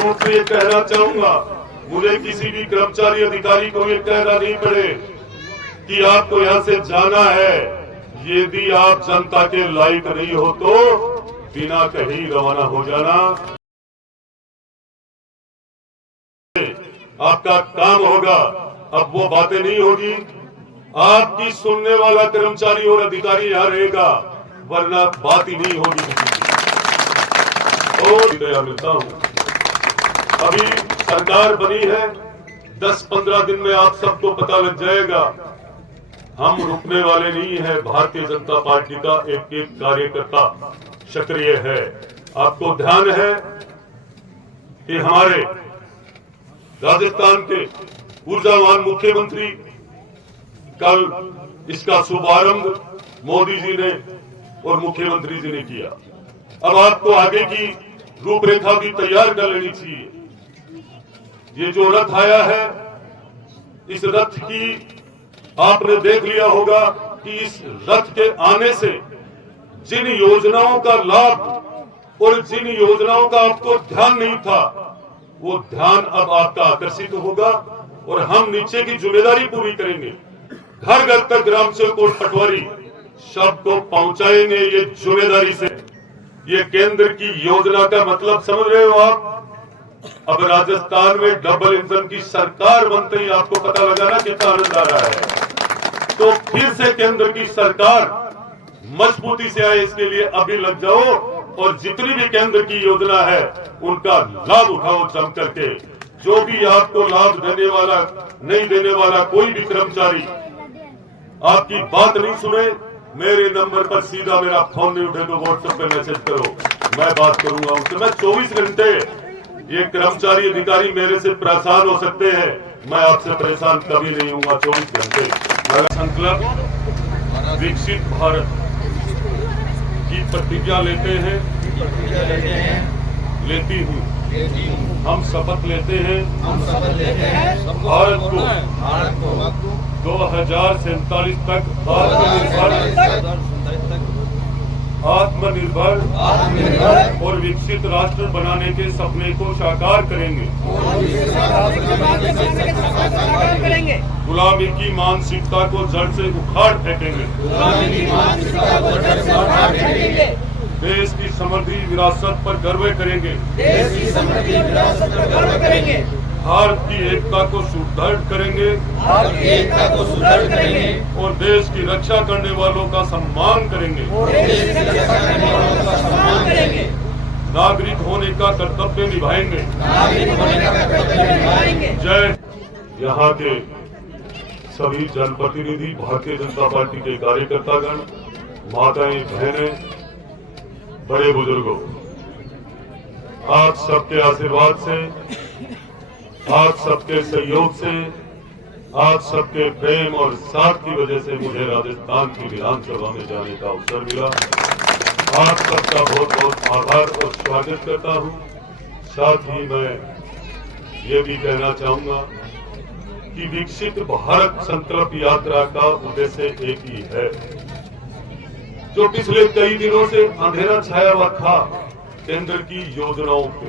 रूप में ये कहना चाहूंगा, मुझे किसी भी कर्मचारी अधिकारी को ये कहना नहीं पड़े कि आपको यहाँ से जाना है। यदि आप जनता के लायक नहीं हो तो बिना कहीं रवाना हो जाना आपका काम होगा। अब वो बातें नहीं होगी, आपकी सुनने वाला कर्मचारी और अधिकारी यहाँ रहेगा, वरना बात ही नहीं होगी किसी की। और दया मिलता हूँ, अभी सरकार बनी है, 10-15 दिन में आप सबको पता लग जाएगा। हम रुकने वाले नहीं है। भारतीय जनता पार्टी का एक एक कार्यकर्ता सक्रिय है। आपको ध्यान है कि हमारे राजस्थान के ऊर्जावान मुख्यमंत्री कल इसका शुभारंभ मोदी जी ने और मुख्यमंत्री जी ने किया। अब आपको आगे की रूपरेखा भी तैयार कर लेनी चाहिए। ये जो रथ आया है, इस रथ की आपने देख लिया होगा कि इस रथ के आने से जिन योजनाओं का लाभ और जिन योजनाओं का आपको ध्यान नहीं था, वो ध्यान अब आपका आकर्षित होगा और हम नीचे की जिम्मेदारी पूरी करेंगे। घर घर तक ग्राम सेवक और पटवारी सबको पहुंचाएंगे ये जिम्मेदारी से। ये केंद्र की योजना का मतलब समझ रहे हो आप? अब राजस्थान में डबल इंजन की सरकार बनते ही आपको पता लगा ना कितना आनंद आ रहा है। तो फिर से केंद्र की सरकार मजबूती से आए, इसके लिए अभी लग जाओ और जितनी भी केंद्र की योजना है उनका लाभ उठाओ जम करके। जो भी आपको लाभ देने वाला नहीं देने वाला कोई भी कर्मचारी आपकी बात नहीं सुने, मेरे नंबर पर सीधा मेरा फोन नहीं उठे तो व्हाट्सएप पे मैसेज करो, मैं बात करूंगा उनसे। मैं 24 घंटे, ये कर्मचारी अधिकारी मेरे से परेशान हो सकते हैं, मैं आपसे परेशान कभी नहीं हूँ। 24 घंटे संकल्प विकसित भारत की प्रतिज्ञा लेते हैं, लेती हूँ। हम शपथ लेते हैं भारत को 2047 तक आत्मनिर्भर और विकसित राष्ट्र बनाने के सपने को साकार करेंगे। गुलामी की मानसिकता को जड़ से उखाड़ फेंकेंगे। देश की समृद्धि विरासत पर गर्व करेंगे। भारत की एकता को सुदृढ़ करेंगे और देश की रक्षा करने वालों का सम्मान करेंगे। नागरिक होने का कर्तव्य निभाएंगे। जय। यहाँ के सभी जनप्रतिनिधि, भारतीय जनता पार्टी के कार्यकर्तागण, माताएं, बहनें, बड़े बुजुर्गों, आप सबके आशीर्वाद से, आप सबके सहयोग से, आप सबके प्रेम और साथ की वजह से मुझे राजस्थान की विधानसभा में जाने का अवसर मिला। आप सबका बहुत बहुत आभार और स्वागत करता हूं। साथ ही मैं ये भी कहना चाहूंगा कि विकसित भारत संकल्प यात्रा का उद्देश्य एक ही है। जो पिछले कई दिनों से अंधेरा छाया हुआ था केंद्र की योजनाओं पे,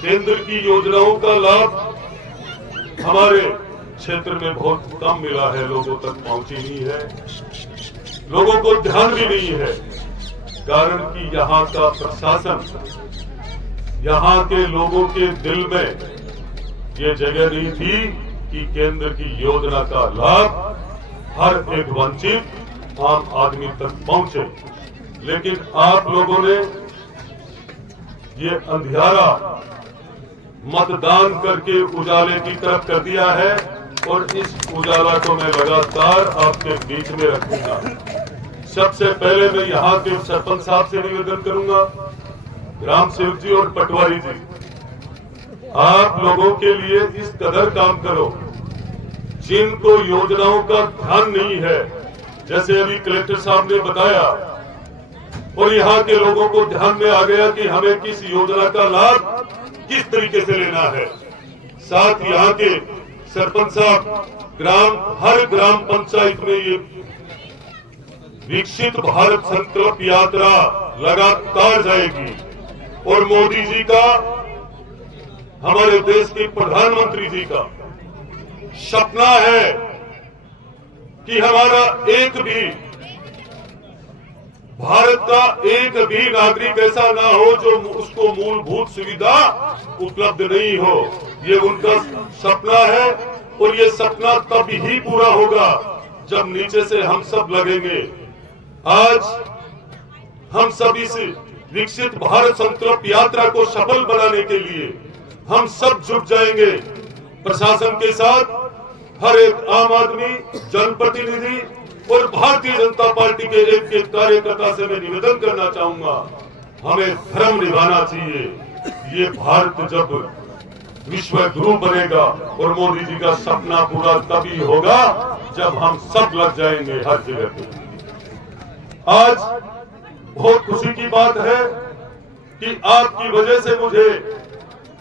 केंद्र की योजनाओं का लाभ हमारे क्षेत्र में बहुत कम मिला है, लोगों तक पहुंची नहीं है, लोगों को ध्यान भी नहीं है। कारण कि यहाँ का प्रशासन, यहाँ के लोगों के दिल में ये जगह नहीं थी कि केंद्र की योजना का लाभ हर एक वंचित आम आदमी तक पहुंचे। लेकिन आप लोगों ने ये अंधियारा मतदान करके उजाले की तरफ कर दिया है और इस उजाला को मैं लगातार आपके बीच में रखूंगा। सबसे पहले मैं यहाँ के सरपंच साहब से निवेदन करूंगा, ग्राम सेवक जी और पटवारी जी, आप लोगों के लिए इस कदर काम करो। जिनको योजनाओं का ध्यान नहीं है, जैसे अभी कलेक्टर साहब ने बताया, और यहाँ के लोगों को ध्यान में आ गया कि हमें किस योजना का लाभ किस तरीके से लेना है। साथ यहाँ के सरपंच साहब हर ग्राम पंचायत में ये विकसित भारत संकल्प यात्रा लगातार जाएगी और मोदी जी का हमारे देश के प्रधानमंत्री जी का सपना है कि हमारा एक भी भारत का एक भी नागरिक ऐसा ना हो जो उसको मूलभूत सुविधा उपलब्ध नहीं हो। ये उनका सपना है और ये सपना तब ही पूरा होगा जब नीचे से हम सब लगेंगे। आज हम सब इस विकसित भारत संकल्प यात्रा को सफल बनाने के लिए हम सब जुट जाएंगे। प्रशासन के साथ हर एक आम आदमी, जनप्रतिनिधि और भारतीय जनता पार्टी के एक कार्यकर्ता से मैं निवेदन करना चाहूंगा, हमें धर्म निभाना चाहिए। ये भारत जब विश्व गुरु बनेगा और मोदी जी का सपना पूरा तभी होगा जब हम सब लग जाएंगे हर जगह पे। आज बहुत खुशी की बात है कि आपकी वजह से मुझे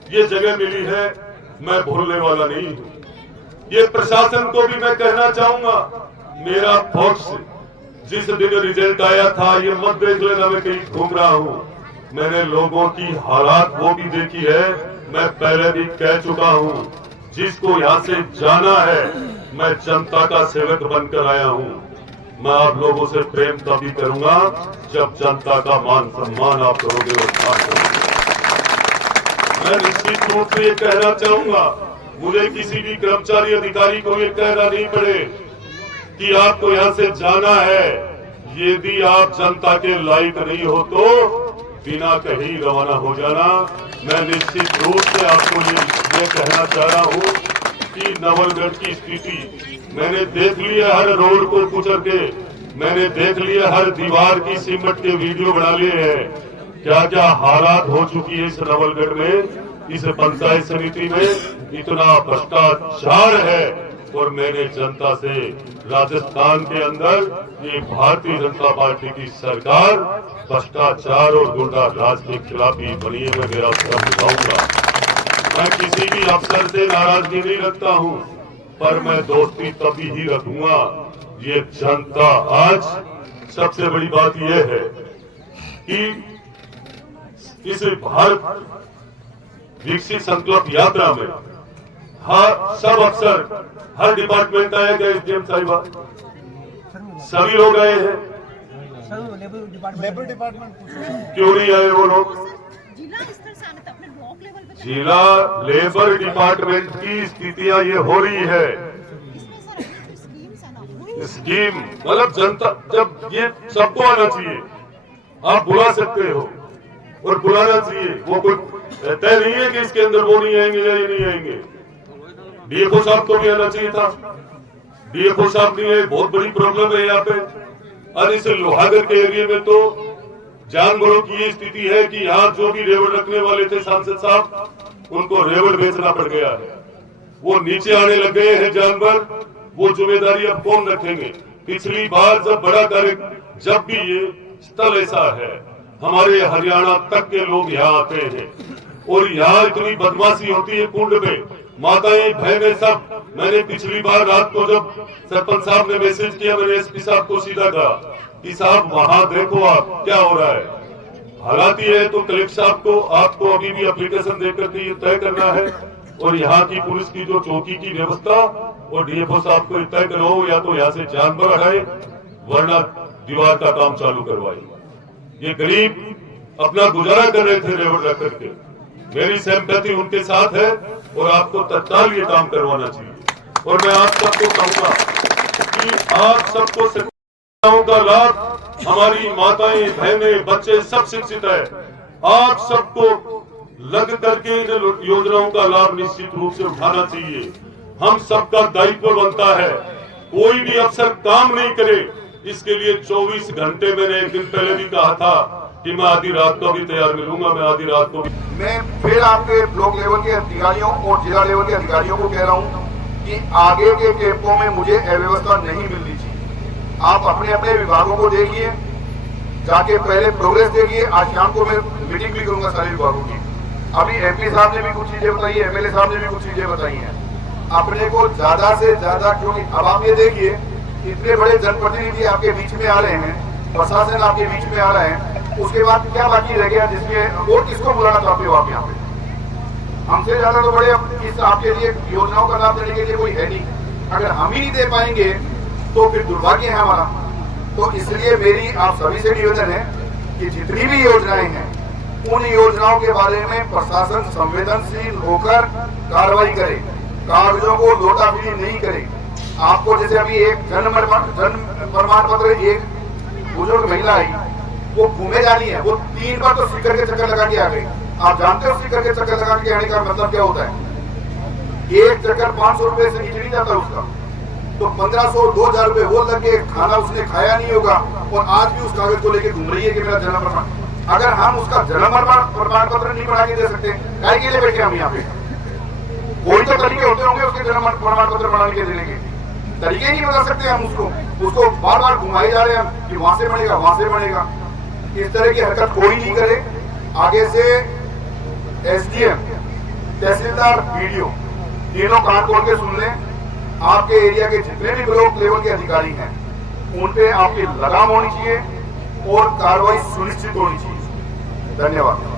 ये जगह मिली है, मैं भूलने वाला नहीं हूं। ये प्रशासन को भी मैं कहना चाहूंगा, मेरा पक्ष जिस दिन रिजल्ट आया था ये मत देख लेना मैं कहीं घूम रहा हूं। मैंने लोगों की हालात वो भी देखी है, मैं पहले भी कह चुका हूं, जिसको यहाँ से जाना है मैं जनता का सेवक बनकर आया हूं। मैं आप लोगों से प्रेम तभी करूंगा जब जनता का मान सम्मान आप करोगे और करोगे। मैं निश्चित रूप से ये कहना चाहूंगा, मुझे किसी भी कर्मचारी अधिकारी को ये कहना नहीं पड़े कि आपको यहाँ से जाना है। यदि आप जनता के लायक नहीं हो तो बिना कहीं रवाना हो जाना। मैं निश्चित रूप से आपको ये कहना चाह रहा हूँ कि नवलगढ़ की स्थिति मैंने देख लिया, हर रोड को कुचल के मैंने देख लिया, हर दीवार की सिमट के वीडियो बना लिए हैं। क्या क्या हालात हो चुकी है इस नवलगढ़ में, इस पंचायत समिति में इतना भ्रष्टाचार है। और मैंने जनता से राजस्थान के अंदर ये भारतीय जनता पार्टी की सरकार भ्रष्टाचार और गुंडा राज के खिलाफ ही बनी है, मैं मेरा उत्तर दिखाऊंगा। मैं किसी भी अफसर से नाराजगी नहीं रखता हूं, पर मैं दोस्ती तभी ही रखूंगा ये जनता। आज सबसे बड़ी बात यह है कि इस भारत विकसित संकल्प यात्रा में सब अफसर, हर डिपार्टमेंट आए गए, एसडीएम साहिबा सभी लोग आए हैं। लेबर डिपार्टमेंट क्यों नहीं आए वो लोग? जिला स्तर से आने अपने ब्लॉक लेवल पे जिला लेबर डिपार्टमेंट की स्थितियां ये हो रही है। स्कीम मतलब जनता, जब ये सबको आना चाहिए, आप बुला सकते हो और बुलाना चाहिए। वो कोई तय नहीं है कि इसके अंदर वो नहीं आएंगे या ये नहीं आएंगे। डीएफओ साहब को भी आना चाहिए था, डीएफओ साहब नहीं है, बहुत बड़ी प्रॉब्लम है यहाँ पे। और इस लोहागढ़ के एरिया में तो जानवरों की ये स्थिति है कि यहाँ जो भी रेवड़ रखने वाले थे सांसद साहब, उनको रेवड़ बेचना पड़ गया है। वो नीचे आने लग गए हैं जानवर, वो जिम्मेदारी अब कौन रखेंगे? पिछली बार जब बड़ा कार्य, जब भी ये स्थल ऐसा है, हमारे हरियाणा तक के लोग यहाँ आते हैं और यहाँ इतनी बदमाशी होती है कुंड में, माताएं बहनें सब। मैंने पिछली बार रात को जब सरपंच साहब ने मैसेज किया, मैंने एसपी साहब को सीधा कहा कि साहब वहां देखो आप क्या हो रहा है। हालात ये है तो कलेक्टर साहब को, आपको अभी भी एप्लीकेशन देकर के ये तय करना है और यहाँ की पुलिस की जो चौकी की व्यवस्था और डीएफओ साहब को तय करो, या तो यहाँ से जानवर हटाए वरना दीवार का काम चालू करवाए। ये गरीब अपना गुजारा कर रहे थे रेवड़ रख करके। मेरी सहमति उनके साथ है और आपको तत्काल ये काम करवाना चाहिए। और मैं आप सबको कहूंगा कि आप सबको शिक्षाओं का लाभ, हमारी माताएं बहनें बच्चे सब शिक्षित है, आप सबको लग करके इन योजनाओं का लाभ निश्चित रूप से उठाना चाहिए। हम सबका दायित्व बनता है, कोई भी अफसर काम नहीं करे इसके लिए 24 घंटे, मैंने एक दिन पहले भी कहा था कि मैं आधी रात को भी तैयार मिलूंगा, मैं आधी रात को भी। मैं फिर आपके ब्लॉक लेवल के अधिकारियों और जिला लेवल के अधिकारियों को कह रहा हूं कि आगे के कैंपों में मुझे अव्यवस्था नहीं मिलनी चाहिए। आप अपने अपने विभागों को देखिए, जाके पहले प्रोग्रेस देखिए। आज शाम को मैं मीटिंग भी करूंगा सारे विभागों की। अभी एमपी साहब ने भी कुछ चीजें बताई है, एमएलए साहब ने भी कुछ चीजें बताई हैं। अपने को ज्यादा से ज्यादा, क्योंकि अब आप ये देखिए इतने बड़े जनप्रतिनिधि आपके बीच में आ रहे हैं, प्रशासन आपके बीच में आ रहे हैं, उसके बाद क्या बाकी रह गया जिसमें और किसको बुलाना चाहते हो आप यहाँ पे? हमसे ज्यादा तो बड़े इस आपके लिए योजनाओं का लाभ देने के लिए कोई है नहीं। अगर हम ही नहीं दे पाएंगे तो फिर दुर्भाग्य है हमारा। तो इसलिए मेरी आप सभी से निवेदन है कि जितनी भी योजनाएं हैं उन योजनाओं के बारे में प्रशासन संवेदनशील होकर कार्रवाई करे, कागजों को लोटाफिरी नहीं करे। आपको जैसे अभी एक जन्म प्रमाण पत्र एक बुजुर्ग महिला आई, वो घूमे जानी है, वो 3 बार तो स्टिकर के चक्कर लगा के आ गई। आप जानते हो स्टिकर के चक्कर लगा के आने का मतलब क्या होता है? एक चक्कर 500 रुपए से नीचे नहीं जाता उसका, तो 1500 2000 रुपए वो लग के खाना उसने खाया नहीं होगा और आज भी उस कागज को लेके घूम रही है कि मेरा जन्म प्रमाण। अगर हम उसका जन्म प्रमाण पत्र नहीं बना के दे सकते, काय के लिए बैठे हम यहाँ पे? कोई तो तरीके होते होंगे उसके जन्म प्रमाण पत्र बनाने के देने के, तरीके नहीं बता सकते हम उसको बार बार घुमाए जा रहे हैं कि वहां से बनेगा वहां से बनेगा। इस तरह की हरकत कोई नहीं करे। आगे से एसडीएम, तहसीलदार, बीडीओ तीनों कान खोल के सुन लें। आपके एरिया के जितने भी ब्लॉक लेवल के अधिकारी हैं उन पे आपकी लगाम होनी चाहिए और कार्रवाई सुनिश्चित होनी चाहिए। धन्यवाद।